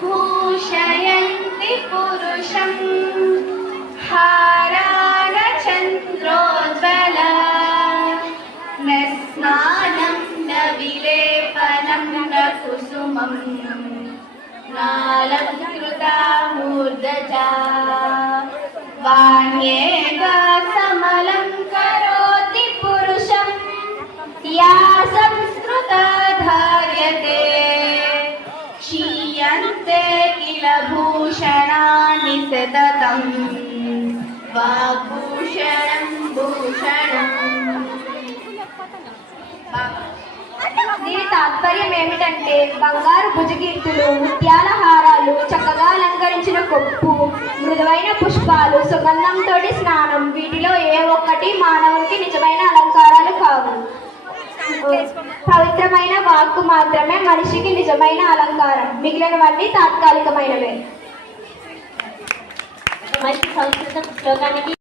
भूषयन्ति पुरुषं हारान चन्द्रोज्ज्वला न स्नानं न विलेपनं न कुसुमं नालङ्कृता मूर्धजा वाण्येका समलङ्करोति पुरुषं या संस्कृता धार्यते क्षीयन्ते किल भूषणानि सततं वाग्भूषणं भूषणम्। దీని తాత్పర్యం ఏమిటంటే బంగారు భుజకీర్తులు, ముత్యాల హారాలు, చక్కగా అలంకరించిన కొప్పు, మృదువైన పుష్పాలు, సుగంధంతోటి స్నానం, వీటిలో ఏ ఒక్కటి మానవునికి నిజమైన అలంకారాలు కావు. పవిత్రమైన వాక్కు మాత్రమే మనిషికి నిజమైన అలంకారం, మిగిలినవన్నీ తాత్కాలికమైనవే. మంచి సంస్కృత శ్లోకానికి